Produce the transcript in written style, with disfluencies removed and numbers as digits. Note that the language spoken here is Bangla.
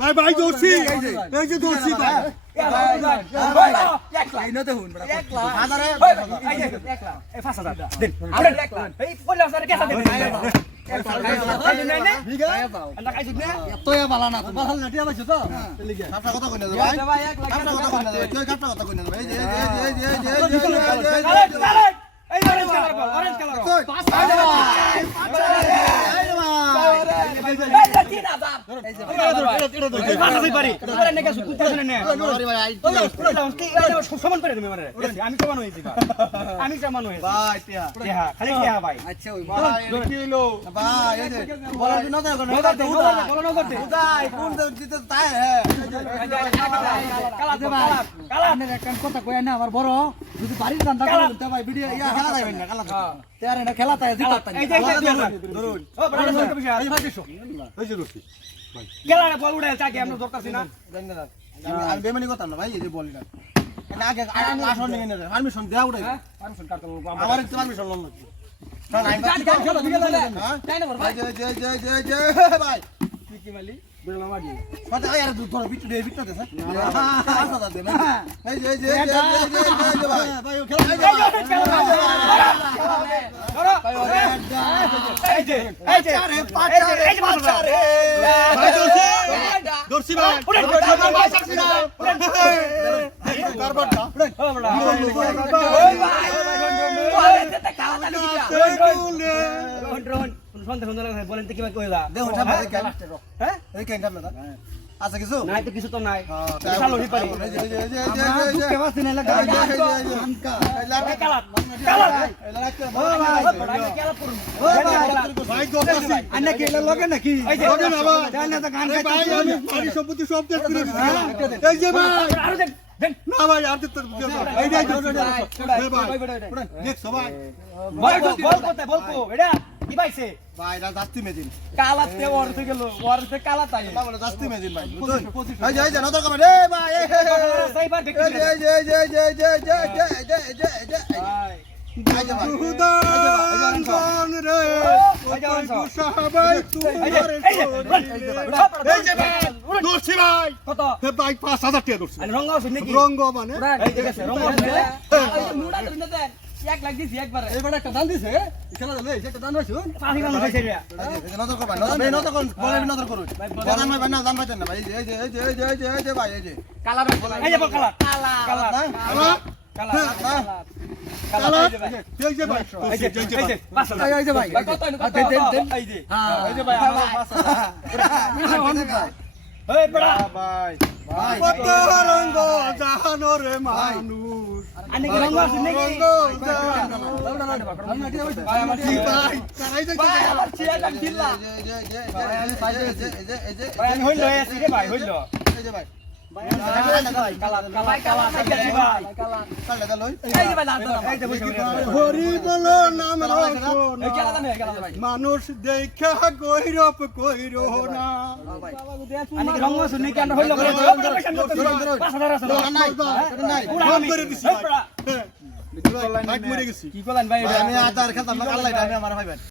ভাই ভাই দৌড়ছি এই যে দৌড়ছি ভাই এই নতে হুন বড় 1 লাখ হাজারে এই যে 1 লাখ এই 5000 দিন আমরা 1 লাখ এই 50 হাজার কেসা দিন আমি সমান হয়েছি খালি ভাই আচ্ছা ওই কথা কই না আমার বড় যদি বাড়ির ধান্দা করতে ভাই ভিডিও ইয়া খেলা যাবেন না খেলা তেরে না খেলা তাই জিতা তাই এই ধরুন ও বড় এই ভাই দিছো এই যে রুচি ভাই গেলা বল উড়ে চাকে আমরা দরকারছি না আমি বেমানি কথা না ভাই এই যে বলটা এটা আগে আসন নিয়ে নেন পারমিশন দেয়া উড়ে পারমিশন কাটতে আমার একটু পারমিশন লন ভাই তুই কি মালি বেলা মাগি কথা আয়ার দুধ ধর বিটু দে বিটু দে স্যার আসা দে এই যে ভাই ভাই খেলা ধরো এই যে আরে পাঁচা রে পাঁচা রে ভাই দর্শি ভাই ভাই সাকসি না কারবারটা ও বড় ওই ভাই বলেন তো কি কইলা দেখো হ্যাঁ এই কেন না আচ্ছা কিছু নাই তো কিছু তো নাই চালো হি পারি এই যে কেবা সিনে লাগা ভাই গোপাসি আন্না কি লগে নাকি লগে না ভাই জান না তো গান গাইতে আমি বাড়ি সম্পত্তি সব ত্যাগ করে এই যে ভাই আরো দেন না ভাই আর তো এই যে ভাই দেখছো ভাই বল কো এটা কি পাইছে ভাই এটা জাস্তি মেজিন কালাতে ওরতে গেল ওরতে কালা তাই না বলে জাস্তি মেজিন ভাই এই যে না তো কমে রে ভাই সাইবার দেখি ভাই দুদান জন রে সাহাবাই তোমারে এই যে ভাই দর্শি ভাই কত হে ভাই 5000 টাকা দর্শি রঙ্গ আছে নাকি রঙ্গ মানে এই ঠিক আছে রঙ্গ আছে এই মুড়া দিন দেন 1 লাখ দিছি একবারে এই বড় একটা দান দিছে খেলা দলে একটা দান হইছো 5000 হইছে রে এই নজর করবা নজর কোন বলে নজর করুন দান ভাই না দান ভাই না ভাই এই যে ভাই এই যে কালা এই যে কালা কালা কালা কালা এই যে ভাই এই যে 5000 এই যে ভাই কত এই যে হ্যাঁ এই যে ভাই 5000 এই বড়া ভাই ভাই কত রঙ্গ জাহানো রে মানুষ আনি রঙ্গ আছে নাকি ভাই তারাই দেখতে আমার চিয়া কাট দিলা ভাই হইল এসে রে ভাই হইল এই যে ভাই মানুষ দেখা গৈরব কইর না কি করলেন ভাই আমি আদার খেতাম না আল্লাহ আমার ভাই